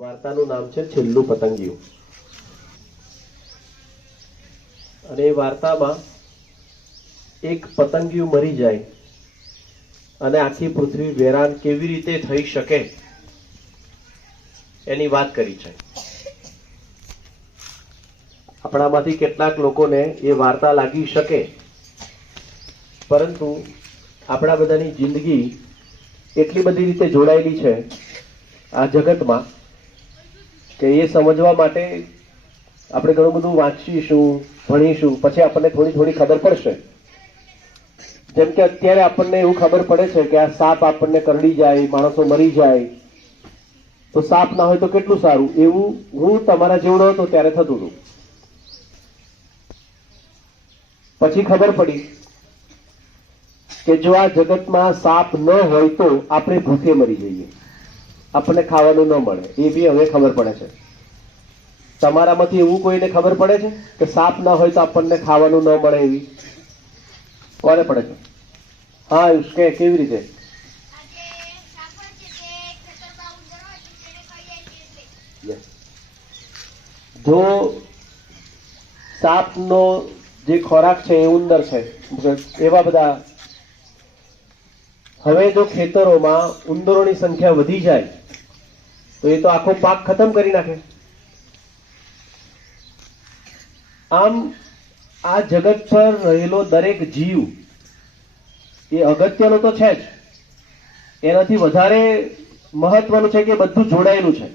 વાર્તાનું નામ છે છેલ્લું પતંગિયું. અને એ વાર્તામાં એક પતંગિયું મરી જાય અને આખી પૃથ્વી વેરાન કેવી રીતે થઈ શકે એની વાત કરી છે. આપણામાંથી કેટલાક લોકોને એ વાર્તા લાગી શકે, પરંતુ આપણા બધાની જિંદગી એટલી બધી રીતે જોડાયેલી છે આ જગતમાં કે એ સમજવા માટે આપણે ઘણું બધું વાંચીશું, ભણીશું, પછી આપણને થોડી થોડી ખબર પડશે. જેમ કે અત્યારે આપણને એવું ખબર પડે છે કે આ સાપ આપણને કરડી જાય, માણસો મરી જાય, તો સાપ ના હોય તો કેટલું સારું. એવું હું તમારા જેવડો હતો ત્યારે થતું હતું. પછી ખબર પડી કે જો આ જગતમાં સાપ ન હોય તો આપણે ભૂખે મરી જઈએ, આપણને ખાવાનું ન મળે. એ બી હવે ખબર પડે છે. તમારામાંથી એવું કોઈને ખબર પડે છે કે સાપ ના હોય તો આપણને ખાવાનું ન મળે? એવી કોને પડે છે? હા, કે કેવી રીતે? જો સાપનો જે ખોરાક છે એ ઉંદર છે, એવા બધા. હવે જો ખેતરોમાં ઉંદરોની સંખ્યા વધી જાય તો એ તો આખો પાક ખતમ કરી નાખે. આમ આ જગત પર રહેલો દરેક જીવ એ અગત્યનો તો છે જ, એનાથી વધારે મહત્વનું છે કે બધું જોડાયેલું છે.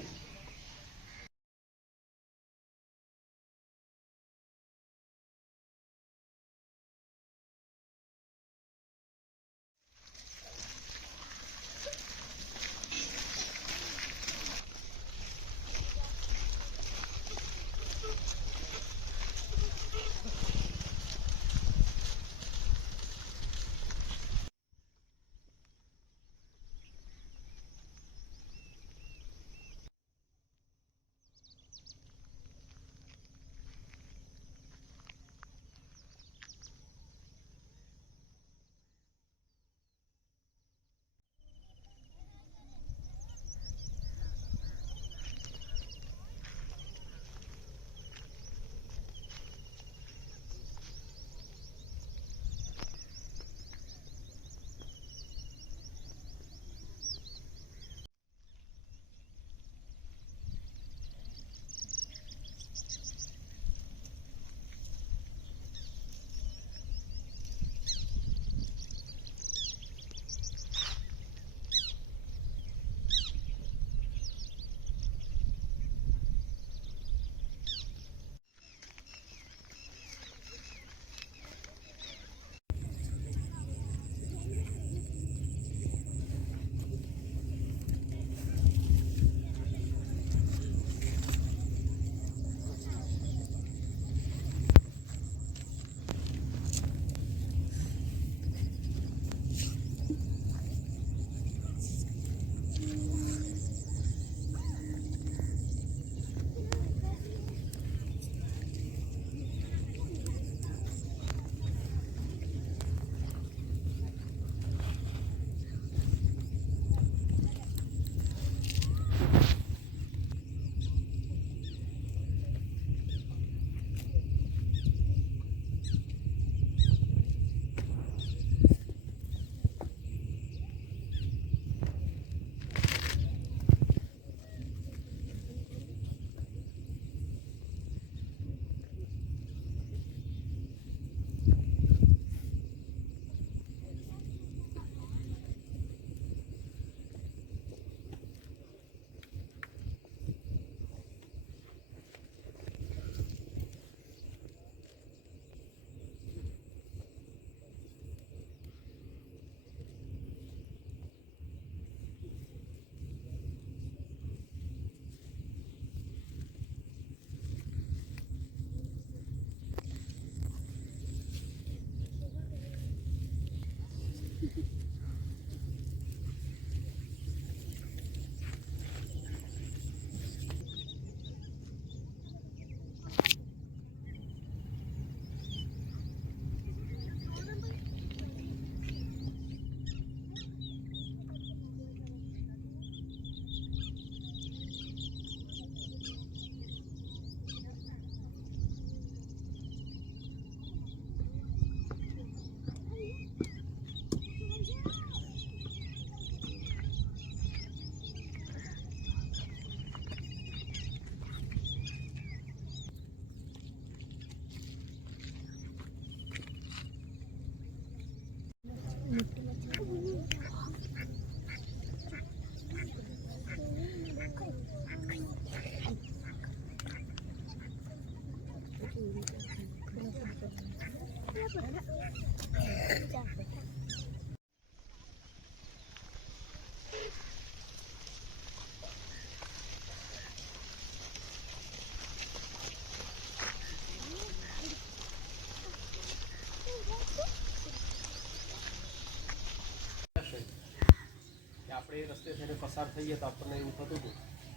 આપણે રસ્તે થઈને પસાર થઈએ તો આપણને એવું થતું હતું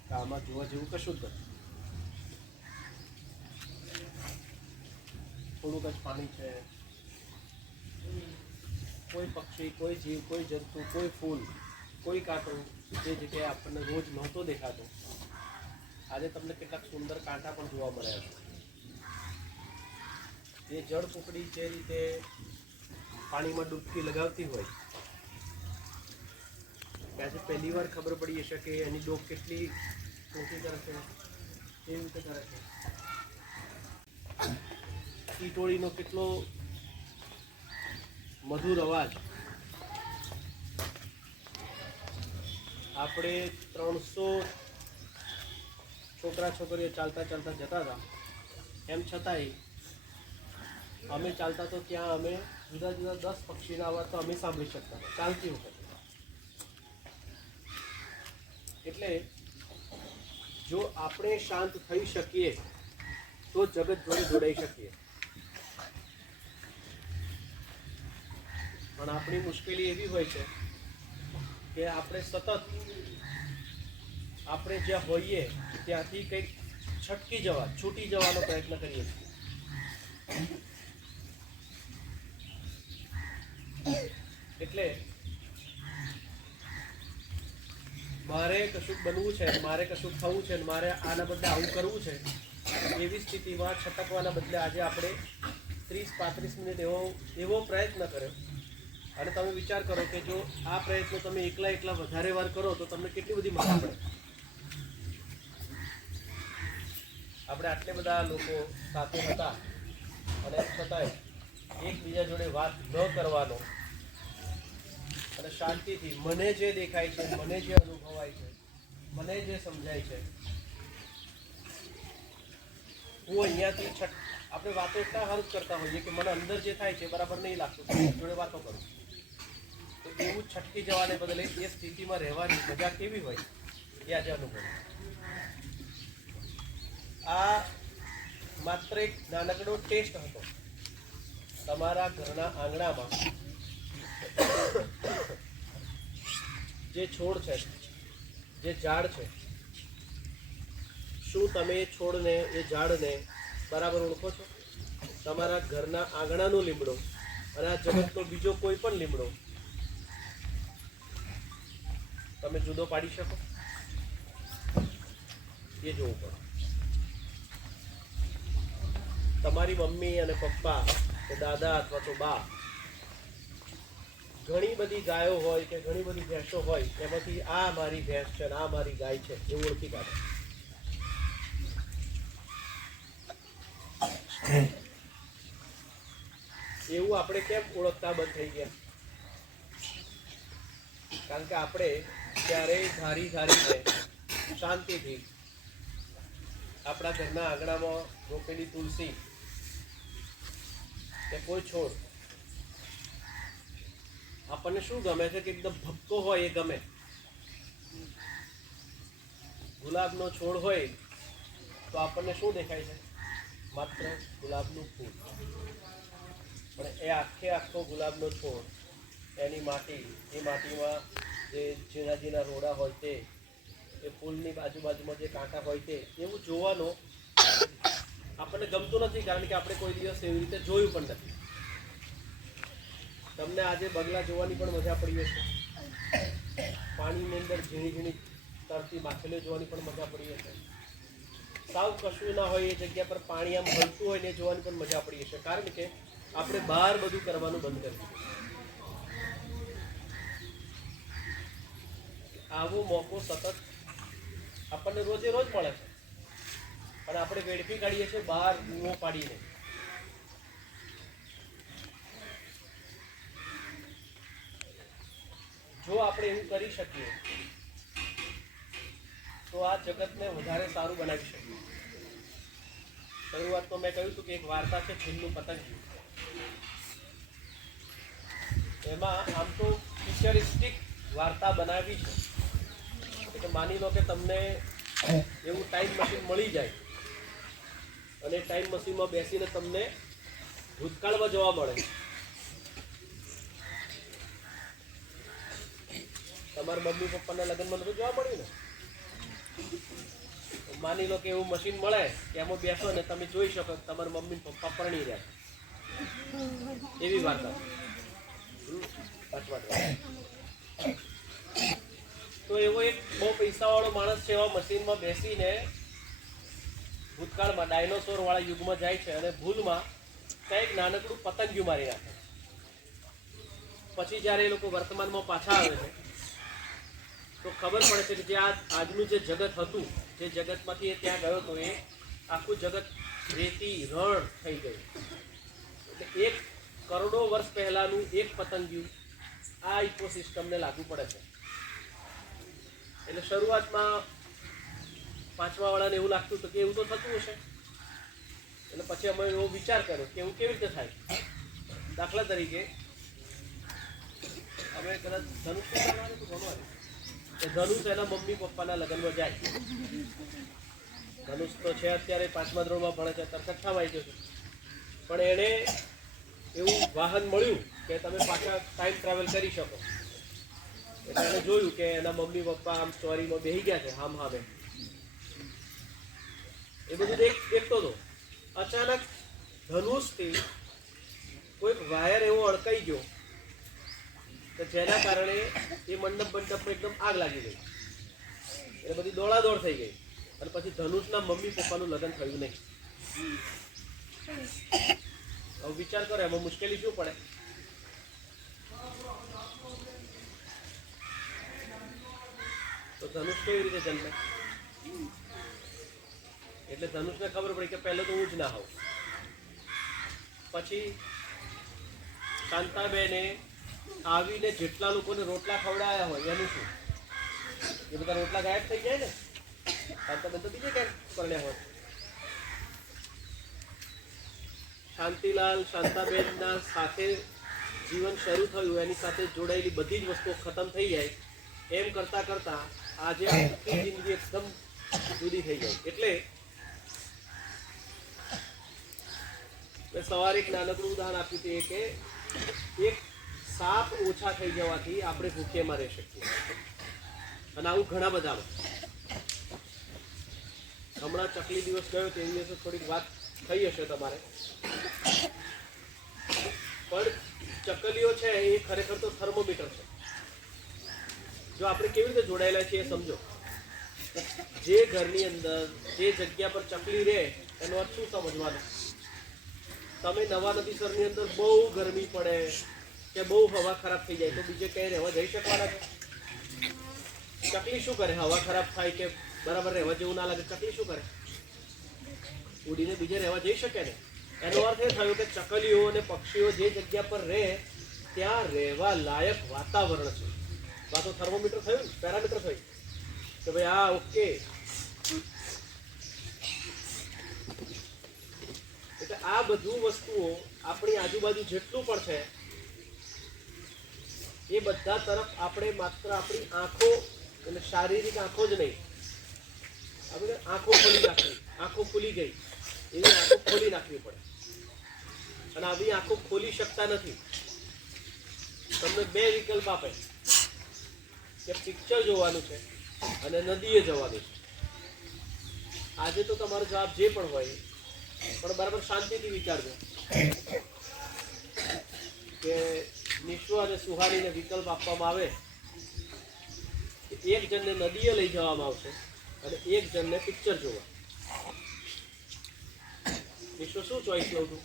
કે આમાં જોવા જેવું કશું જ નથી. થોડુંક જ પાણી છે, કોઈ પક્ષી, કોઈ જીવ, કોઈ જંતુ, કોઈ ફૂલ, કોઈ કાંટો જે જગ્યાએ આપણને રોજ નહોતો દેખાતો, આજે તમને કેટલાક સુંદર કાંટા પણ જોવા મળ્યા છે. એ જળ કુકડી જે રીતે પાણીમાં ડૂબકી લગાવતી હોય, આજે પહેલી વાર ખબર પડી હશે કે એની ડોક કેટલી ટૂંકી કરે છે, કેવી રીતે કરે છે. ટીટોળીનો કેટલો મધુર અવાજ. આપણે 300 છોકરા છોકરીઓ ચાલતા ચાલતા જતા હતા, એમ છતાંય અમે ચાલતા તો ત્યાં અમે જુદા જુદા 10 પક્ષીના અવાજ તો અમે સાંભળી શકતા ચાલતી વખતે. એટલે જો આપણે શાંત થઈ શકીએ તો જગત જોડે જોડાઈ શકીએ. પણ આપણી મુશ્કેલી એવી હોય છે કે આપણે સતત આપણે જ્યાં હોઈએ ત્યાંથી કંઈક છૂટી જવાનો પ્રયત્ન કરીએ છીએ. એટલે મારે કશુંક બનવું છે, મારે કશુંક થવું છે, મારે આના બદલે આવું કરવું છે, એવી સ્થિતિમાં છટકવાના બદલે આજે આપણે 30-35 મિનિટ એવો પ્રયત્ન કર્યો. અને તમે વિચાર કરો કે જો આ પ્રયત્નો તમે એકલા વધારે વાર કરો તો તમને કેટલી બધી મજા પડે. આપણે આટલે બધા લોકો સાથે હતા અને છતાંય એકબીજા જોડે વાત ન કરવાનો અને શાંતિથી મને જે દેખાય છે, મને જે અનુભવાય છે, મને જે સમજાય છે, હું અહીંયાથી આપણે વાતો એટલા હાલ કરતા હોઈએ કે મને અંદર જે થાય છે બરાબર નહીં લાગતું, જોડે વાતો કરું તો એવું છટકી જવાને બદલે એ સ્થિતિમાં રહેવાની મજા કેવી હોય એ આજે અનુભવ. આ માત્ર એક નાનકડો ટેસ્ટ હતો. તમારા ઘરના આંગણામાં જે છોડ છે, જે ઝાડ છે, શું તમે એ છોડને, એ ઝાડને બરાબર ઓળખો છો? તમારા ઘરના આંગણાનો લીમડો અને આ જગતનો બીજો કોઈ પણ લીમડો તમે જુદો પાડી શકો? એ જોવું પડે. તમારી મમ્મી અને પપ્પા કે દાદા અથવા તો બા ઘણી બધી ગાયો હોય કે ઘણી બધી ભેંસો હોય, એમાંથી આ મારી ભેંસ છે, આ મારી ગાય છે, એ ઓળખી કાઢે. એવું આપણે કેમ ઓળખતા બંધ થઈ ગયા? કારણ કે આપણે ક્યારેય ધારીને શાંતિથી આપણા ઘરના આંગણામાં રોપેલી તુલસી કે કોઈ છોડ આપણને શું ગમે છે કે એકદમ ભપકો હોય એ ગમે. ગુલાબનો છોડ હોય તો આપણને શું દેખાય છે? માત્ર ગુલાબનું ફૂલ. પણ એ આખો ગુલાબનો છોડ, એની માટી, એ માટીમાં જે ઝીણા રોડા હોય તે, એ ફૂલની બાજુમાં જે કાંટા હોય તે, એવું જોવાનું આપણને ગમતું નથી. કારણ કે આપણે કોઈ દિવસ એવી રીતે જોયું પણ નથી. તમને આજે બગલા જોવાની પણ મજા પડી હશે, પાણીની અંદર ઝીણી તરતી માછલીઓ જોવાની પણ મજા પડી હશે, સાવ કશું ના હોય એ જગ્યા પર પાણી આમ હલતું હોય ને જોવાની પણ મજા પડી હશે. કારણ કે આપણે બહાર બધું કરવાનું બંધ કરી દીધું. આવો મોકો સતત આપણને રોજ મળે છે, પણ આપણે વેડફી કાઢીએ છીએ બહાર બૂમો પાડીને. જો આપણે એવું કરી શકીએ તો આ જગતને વધારે સારું બનાવી શકીએ. શરૂઆતમાં મેં કહ્યું હતું કે એક વાર્તા છે છિલ્લું પતંગિયું. એમાં આમ તો ફ્યુચરિસ્ટિક વાર્તા બનાવી છે કે માની લો કે તમને એવું ટાઈમ મશીન મળી જાય અને ટાઈમ મશીનમાં બેસીને તમને ભૂતકાળમાં જવા મળે. તમારા મમ્મી પપ્પાના લગ્નમાં તો જોવા મળ્યું ને. માની લો કે એવું મશીન મળે કે એમાં બેસો ને તમે જોઈ શકો કે તમારા મમ્મી પપ્પા પરણી રહ્યા છે. એવી વાર્તા. તો એવો એક બહુ પૈસાવાળો માણસ છે, એવા મશીનમાં બેસીને ભૂતકાળમાં ડાયનોસોર વાળા યુગમાં જાય છે અને ભૂલમાં કંઈક નાનકડું પતંગિયું મારી નાખે. પછી જ્યારે એ લોકો વર્તમાનમાં પાછા આવે છે તો ખબર પડે છે કે જે આજનું જે જગત હતું, જે જગતમાંથી એ ત્યાં ગયો હતો, એ આખું જગત રેતી રણ થઈ ગયું. એટલે 1 કરોડો વર્ષ પહેલાનું એક પતંગિયું આ ઇકોસિસ્ટમને લાગુ પડે છે. એટલે શરૂઆતમાં પાંચમા વાળાને એવું લાગતું હતું કે એવું તો થતું હશે. એટલે પછી અમે એવો વિચાર કર્યો કે એવું કેવી રીતે થાય. દાખલા તરીકે અમે કદાચ ધનુષ એના મમ્મી પપ્પાના લગ્નમાં જાય. ધનુષ તો છે અત્યારે 5મા ધોરણમાં ભણે છે, અત્યારે 6માં આવી ગયો છે. પણ એણે એવું વાહન મળ્યું કે તમે પાછા ટાઈમ ટ્રાવેલ કરી શકો. એટલે એણે જોયું કે એના મમ્મી પપ્પા આમ ચોરીમાં બેસી ગયા છે હામ હામે. એ બધું દેખતો હતો. અચાનક ધનુષથી કોઈક વાયર એવો અડકાઈ ગયો કે જેના કારણે એ મંડપમાં એકદમ આગ લાગી ગઈ. એટલે બધી દોડાદોડ થઈ ગઈ અને પછી ધનુષના મમ્મી પપ્પાનું લગ્ન થયું નહીં. હવે વિચાર કરો એમાં મુશ્કેલી શું પડે. તો ધનુષ કેવી રીતે જન્મે? એટલે ધનુષને ખબર પડી કે પહેલો તો હું જ ના હોઉં. પછી શાંતાબેને આવીને જેટલા લોકોને રોટલા ખવડાવ્યા હોય એનું શું? એ બધા રોટલા ગાયબ થઈ જાય ને. શાંતાબેન તો બીજે ક્યાંક પરણ્યા હોય. શાંતિલાલ શાંતાબેનના સાથે જીવન શરૂ થયું, એની સાથે જોડાયેલી બધી જ વસ્તુઓ ખતમ થઈ જાય. એમ કરતા કરતા આજે આખી જિંદગી એકદમ જુદી થઈ જાય. એટલે મેં સવારે એક નાનકડું ઉદાહરણ આપ્યું હતું કે એક સાપ ઓછા થઈ જવાથી આપણે ભૂખ્યામાં રહી શકીએ. અને આવું ઘણા બધામાં. હમણાં ચકલી દિવસ ગયો તે દિવસે થોડીક વાત થઈ હશે તમારે. પણ ચકલીઓ છે એ ખરેખર તો થર્મોમીટર છે. જો આપણે કેવી રીતે જોડાયેલા છીએ એ સમજો. જે ઘરની અંદર જે જગ્યા પર ચકલી રહે એનો અર્થ શું સમજવાનો? તમે નવા નદીસરની અંદર બહુ ગરમી પડે કે બહુ હવા ખરાબ થઈ જાય તો બીજે ક્યાંય રહેવા જઈ શકવાના છે? ચકલી શું કરે? હવા ખરાબ થાય કે બરાબર રહેવા જેવું ના લાગે, ચકલી શું કરે? ઉડીને બીજે રહેવા જઈ શકે ને. એનો અર્થ એ થયો કે ચકલીઓ અને પક્ષીઓ જે જગ્યા પર રહે ત્યાં રહેવા લાયક વાતાવરણ છે. આ તો થર્મોમીટર થયું ને, પેરામીટર થયું કે ભાઈ આ ઓકે. એટલે આ બધું વસ્તુઓ આપણી આજુબાજુ જેટલું પણ છે એ બધા તરફ આપણે માત્ર આપણી આંખો, એટલે શારીરિક આંખો જ નહીં, આપણે આંખો ખોલી નાખવી. આંખો ખુલી ગઈ એવી આંખો ખોલી નાખવી પડે. અને આવી આંખો ખોલી શકતા નથી. તમને 2 વિકલ્પ આપે કે પિક્ચર જોવાનું છે અને નદીએ જવાનું છે. આજે તો તમારો જવાબ જે પણ હોય, પણ બરાબર શાંતિથી વિચારજો કે નિશ્વ અને સુહારીને વિકલ્પ આપવામાં આવે કે એક જણને નદીએ લઈ જવામાં આવશે અને એક જણને પિક્ચર જોવા. નિશ્વ શું ચોઈસ લઉં છું?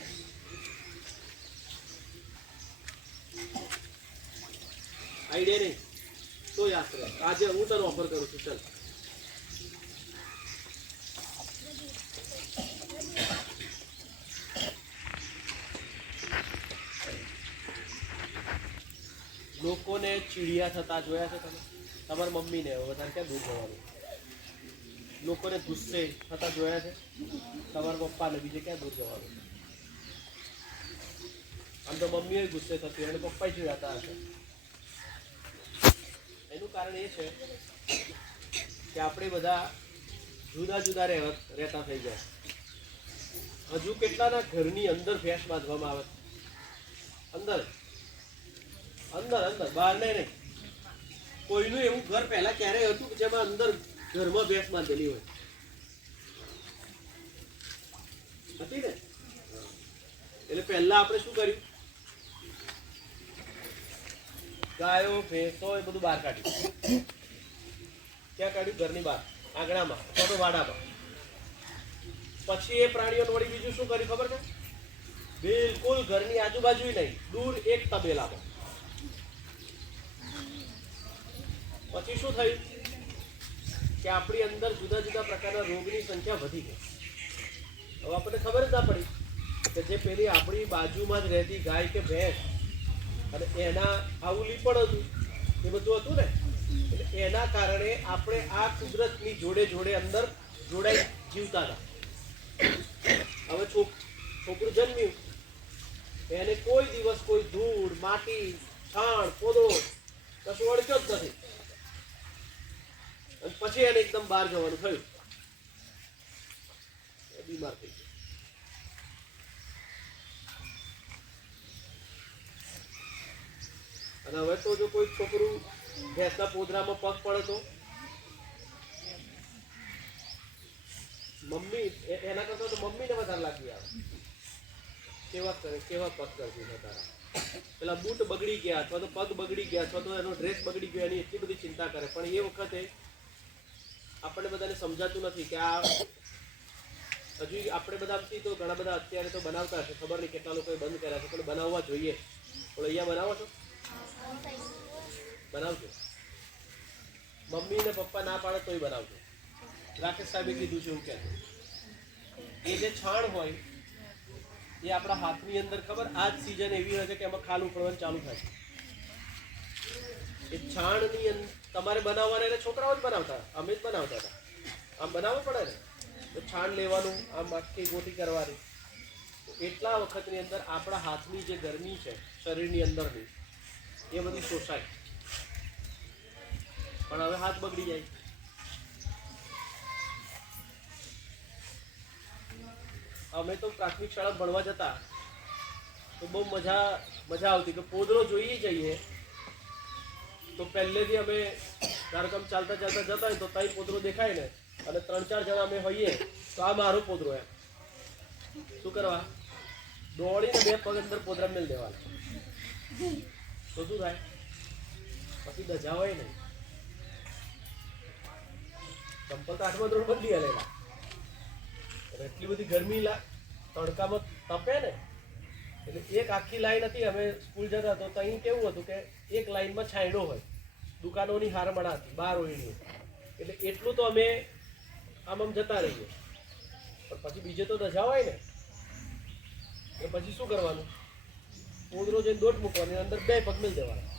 આઈડિયા નહીં તો યાદ રહે. આજે હું તને ઓફર કરું છું. ચાલ લોકોને ચીડિયા થતા જોયા છે તમે? તમારા મમ્મીને વધારે ક્યાં દૂર જવાનું? લોકોને ગુસ્સે થતા જોયા છે? તમારા પપ્પાને બીજે ક્યાં દૂર જવાનું? આમ તો મમ્મીએ ગુસ્સે થતી અને પપ્પા ચીડાતા હશે. એનું કારણ એ છે કે આપણે બધા જુદા જુદા રહેતા થઈ ગયા. હજુ કેટલાના ઘરની અંદર ભેંસ બાંધવામાં આવે? અંદર અંદર અંદર, બહાર નહીં. કોઈનું એવું ઘર પહેલા ક્યારેય હતું કે જેમાં અંદર ઘરમાં ભેંસ બાંધેલી હોય? હતી ને? એટલે પહેલા આપણે શું કર્યું? ગાયો ભેંસો એ બધું બહાર કાઢ્યું. ક્યાં કાઢ્યું? ઘરની બહાર, આંગણામાં અથવા તો વાડામાં. પછી એ પ્રાણીઓને વળી બીજું શું કર્યું ખબર છે? બિલકુલ ઘરની આજુબાજુ નહીં, દૂર એક તબેલામાં. પછી શું થયું કે આપણી અંદર જુદા જુદા પ્રકારના રોગની સંખ્યા વધી ગઈ. હવે આપણને ખબર જ ના પડી કે જે પેલી આપણી બાજુમાં જ રહેતી ગાય કે ભેંસ અને એના આવું લીપણ હતું, એ બધું હતું ને, એટલે એના કારણે આપણે આ કુદરતની જોડે જોડે અંદર જોડાઈ જીવતા હતા. હવે છોકરું જન્મ્યું, એને કોઈ દિવસ કોઈ ધૂળ, માટી, છાણ, પોદો કશું અડક્યો જ નથી. અને પછી એને એકદમ બહાર જવાનું થયું, એ બીમાર થઈ ગયો. અને હવે તો જો કોઈ છોકરું ભેંસના પોદરામાં પગ પડે તો મમ્મી એના કરતા તો મમ્મીને વધારે લાગી આવે. કેવા કરે, કેવા પગ કરતી તારા, પેલા બૂટ બગડી ગયા અથવા તો પગ બગડી ગયા અથવા તો એનો ડ્રેસ બગડી ગયો, એની એટલી બધી ચિંતા કરે. પણ એ વખતે આપણને બધાને સમજાતું નથી કે આ હજુ આપણે બધાથી તો ઘણા બધા અત્યારે તો બનાવતા હશે, ખબર નહીં કેટલા લોકોએ બંધ કર્યા છે, પણ બનાવવા જોઈએ. પણ અહીંયા બનાવો છો? બનાવજો. મમ્મી ને પપ્પા ના પાડે તોય બનાવજો. રાકેશ સાહેબે કીધું છે એવું કહેતો. એ જે છાણ હોય એ આપણા હાથની અંદર, ખબર, આ જ સિઝન એવી હોય છે કે એમાં ખાલ ઉકળવાનું ચાલુ થાય છે. એ છાણની અંદર તમારે બનાવવાના, એટલે છોકરાઓ જ બનાવતા, અમે જ બનાવતા હતા. આમ બનાવવું પડે ને, તો છાણ લેવાનું, આમ આખી ગોટી કરવાની. એટલા વખતની અંદર આપણા હાથની જે ગરમી છે શરીરની અંદરની, એ બધી શોષાય. પણ હવે હાથ બગડી જાય. અમે તો પ્રાથમિક શાળા ભણવા જતા તો બહુ મજા આવતી કે પોદરો જોઈએ જઈએ તો પહેલેથી અમે ધારો કે ચાલતા ચાલતા જતા હોય તો તઈ પોદરો દેખાય ને, અને 3-4 જણા અમે હોઈએ તો આ મારો પોદરો એમ. શું કરવા? દોડીને 2 પગ અંદર પોદરા મેલ દેવાના. તો શું થાય? પછી દજા હોય ને, ચંપલ તો 8મા ધોરણ બદલી આલેલા. એટલી બધી ગરમી તડકામાં તપે ને, એટલે એક આખી લાઈન હતી. અમે સ્કૂલ જતા તો ત્યાં કેવું હતું કે એક લાઈનમાં છાંયડો હોય, દુકાનોની હારમણા હતી, 12 ઓયડીઓ. એટલે એટલું તો અમે આમ જતા રહીએ. પણ પછી બીજે તો રજા હોય ને, એટલે પછી શું કરવાનું? પોદરો જઈને દોટ મૂકવાની, અંદર 2 પગ મેલ દેવાના.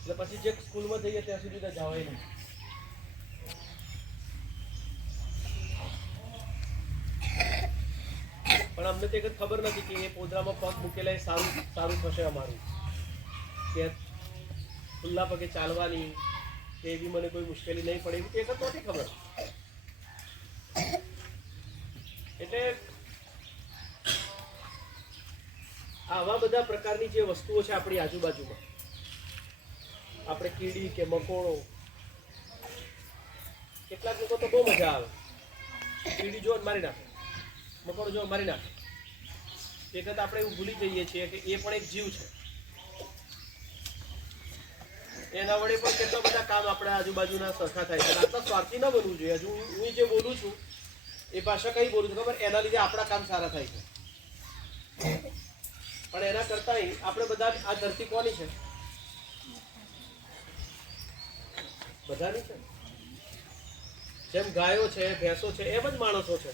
એટલે પછી જે સ્કૂલમાં જઈએ ત્યાં સુધી રજા હોય નહીં. પણ અમને તે ખબર નથી કે એ પોદરામાં પગ મૂકેલા એ સારું થશે અમારું, કે ખુલ્લા પગે ચાલવાની કે એવી મને કોઈ મુશ્કેલી નહીં પડે, એવી તે નથી ખબર. એટલે આવા બધા પ્રકારની જે વસ્તુઓ છે આપણી આજુબાજુમાં, આપણે કીડી કે મકોડો, કેટલાક લોકો તો બહુ મજા આવે, કીડી જો મારી નાખે, મકોડો જો મારી નાખે. એ કરતાં આપણે એવું ભૂલી જઈએ છીએ કે એ પણ એક જીવ છે. એના વડે પણ કેટલા બધા કામ આપણા આજુબાજુના સરખા થાય છે. આટલા સ્વાર્થી ન બનવું જોઈએ. હજુ હું જે બોલું છું એ ભાષા કઈ બોલું છું ખબર? એના લીધે આપણા કામ સારા થાય છે. પણ એના કરતાં આપણે બધા, આ ધરતી કોની છે? બધાની છે. જેમ ગાયો છે, ભેંસો છે, એમ જ માણસો છે.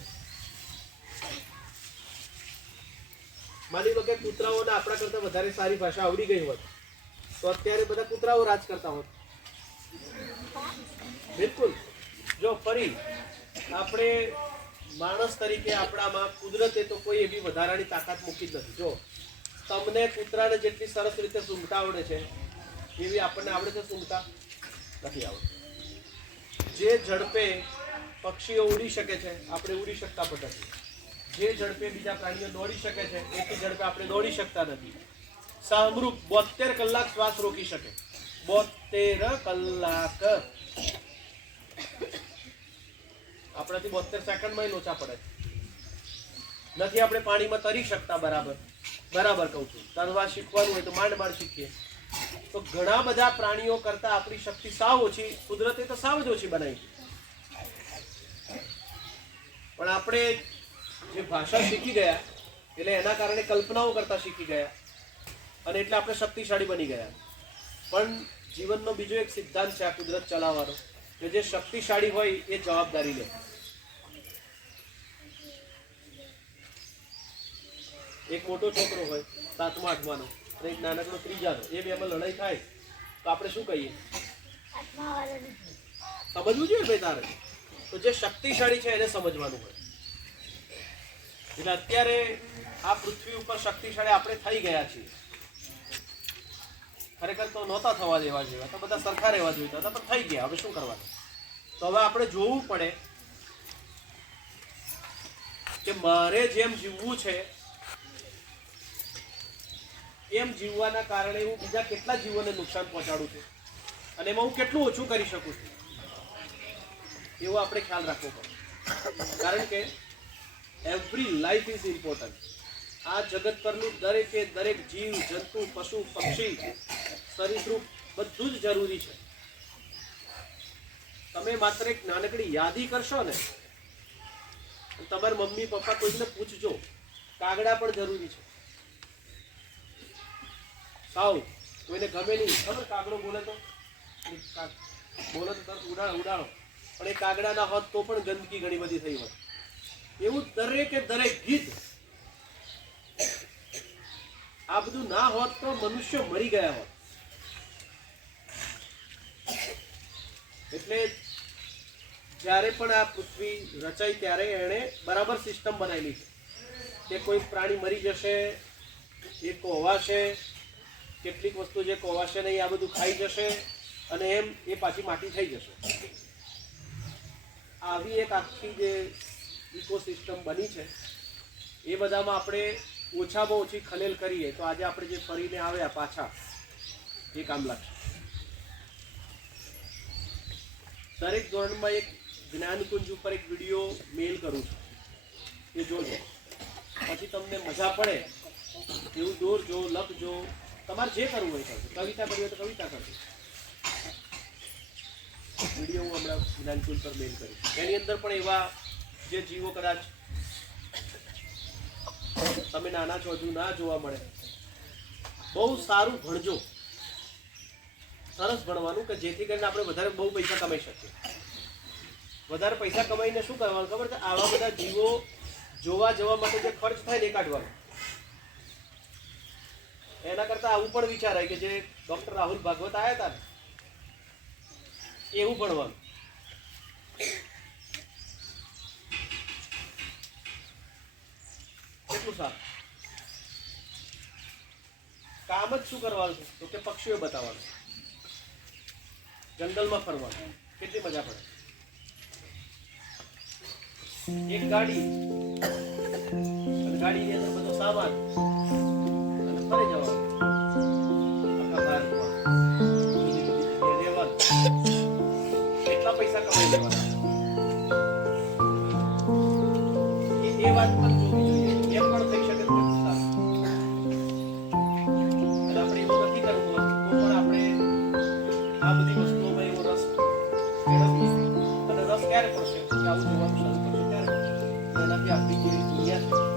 માની લો કે કૂતરાઓને આપણા કરતા વધારે સારી ભાષા આવડી ગઈ હોત તો અત્યારે બધા કૂતરાઓ રાજ કરતા હોત. બિલકુલ. જો ફરી આપણે માણસ તરીકે આપણામાં કુદરતે તો કોઈ એવી વધારાની તાકાત મૂકી જ નથી. જો તમને કૂતરાને જેટલી સરસ રીતે સૂંઘતા આવડે છે એવી આપણને આવડે છે સૂંઘતા? નથી આવડતું. જે ઝડપે પક્ષીઓ ઉડી શકે છે આપણે ઉડી શકતા પણ નથી. જે ઝડપે બીજા પ્રાણીઓ દોડી શકે છે એટલી ઝડપે આપણે દોડી શકતા નથી. શાહમૃગ 72 કલાક શ્વાસ રોકી શકે. 72 કલાક. આપણાથી 72 સેકન્ડમાં લોચા પડે. નથી આપણે પાણીમાં તરી શકતા. બરાબર કહું છું. તરવા શીખવાનું હોય તો માંડ શીખીએ. તો ઘણા બધા પ્રાણીઓ કરતા આપણી શક્તિ સાવ ઓછી, કુદરતે તો સાવ જ ઓછી બનાવી. પણ આપણે જે ભાષા શીખી ગયા એટલે એના કારણે કલ્પનાઓ કરતા શીખી ગયા અને એટલે આપણે શક્તિશાળી બની ગયા. પણ જીવનનો બીજો એક સિદ્ધાંત છે આ કુદરત ચલાવવાનો, કે જે શક્તિશાળી હોય એ જવાબદારી લે. એક મોટો છોકરો હોય 7મા 8માનો અને એક નાનકડો 3જાનો, એ બેમાં લડાઈ થાય તો આપણે શું કહીએ? સમજવું જોઈએ ભાઈ તારે. તો જે શક્તિશાળી છે એને સમજવાનું હોય. એટલે અત્યારે આ પૃથ્વી ઉપર શક્તિશાળી આપણે થઈ ગયા છીએ. ખરેખર તો નહોતા થવા દેવા જેવા, તો બધા સરખા રહેવા જોઈતા હતા, પણ થઈ ગયા. હવે શું કરવાનું? તો હવે આપણે જોવું પડે કે મારે જેમ જીવવું છે એમ જીવવાના કારણે હું બીજા કેટલા જીવોને નુકસાન પહોંચાડું છું અને એમાં હું કેટલું ઓછું કરી શકું છું, એવો આપણે ખ્યાલ રાખવો પડે. કારણ કે એવરી લાઈફ ઇઝ ઇમ્પોર્ટન્ટ. આ જગત પરનું દરેકે દરેક જીવ, જંતુ, પશુ, પક્ષી, સરીસૃપ બધું જ જરૂરી છે. તમે માત્ર એક નાનકડી યાદી કરશો ને, તમારા મમ્મી પપ્પા કોઈને પૂછજો, કાગડા પણ જરૂરી છે. સાવ કોઈને ગમે નહીં, ખબર કાગડો બોલે તો તરત ઉડાડો, પણ એ કાગડા ના હોત તો પણ ગંદકી ઘણી બધી થઈ હોત. એવું દરેકે દરેક ગીત. આ બધું ના હોત તો મનુષ્ય મરી ગયા હોત. એટલે જ્યારે પણ આ પૃથ્વી રચાઈ ત્યારે એણે બરાબર સિસ્ટમ બનાવેલી છે કે કોઈ પ્રાણી મરી જશે, એ કોવાશે, કેટલીક વસ્તુ જે કોવાશે નહીં આ બધું ખાઈ જશે અને એમ એ પાછી માટી થઈ જશે. આવી એક આખી જે ઇકોસિસ્ટમ બની છે એ બધામાં આપણે ઓછામાં ઓછી ખલેલ કરીએ તો આજે આપણે જે ફરીને આવ્યા પાછા એ કામ લાગશે. દરેક ધોરણમાં એક જ્ઞાનકુંજ ઉપર એક વિડીયો મેલ કરું છું, એ જોજો. પછી તમને મજા પડે એવું દોરજો, લખજો, તમારે જે કરવું હોય કરજો. કવિતા કરવી હોય તો કવિતા કરજો. વિડીયો હું હમણાં જ્ઞાનકુંજ પર મેલ કરીશ. એની અંદર પણ એવા જે જીવો કદાચ તમે નાના છો હજુ ના જોવા મળે, બહુ સારું ભણજો. સરસ ભણવાનું કે જેથી કરીને આપણે વધારે બહુ પૈસા કમાઈ શકીએ. વધારે પૈસા કમાઈને શું કરવાનું ખબર છે? આવા બધા જીવો જોવા જવા માટે જે ખર્ચ થાય ને એ કાઢવાનો. એના કરતા આવું પણ વિચારાય કે જે ડોક્ટર રાહુલ ભાગવત આવ્યા હતા ને એવું ભણવાનું. કેટલું સારું. કામ જ શું કરવાનું છે તો કે પક્ષીઓ બતાવવાનું, જંગલમાં ફરવાનું. કેટલી મજા પડે. એક ગાડી અને ગાડીની અંદર બધો સામાન અને ફરી જવાનું આખા ભારતમાં. રહેવાનું. કેટલા પૈસા કમાઈ લેવાના એ વાત પણ જોવી જોઈએ. એમ પણ થઈ શકે તો સારું. અને આપણે એવું નથી કરવું તો પણ આપણે આ બધી વસ્તુઓમાં એવો રસ મેળવીએ. અને રસ ક્યારે પડશે? આવું જોવાનું શરૂ કરશે ત્યારે. એનાથી આપણી જે દુનિયા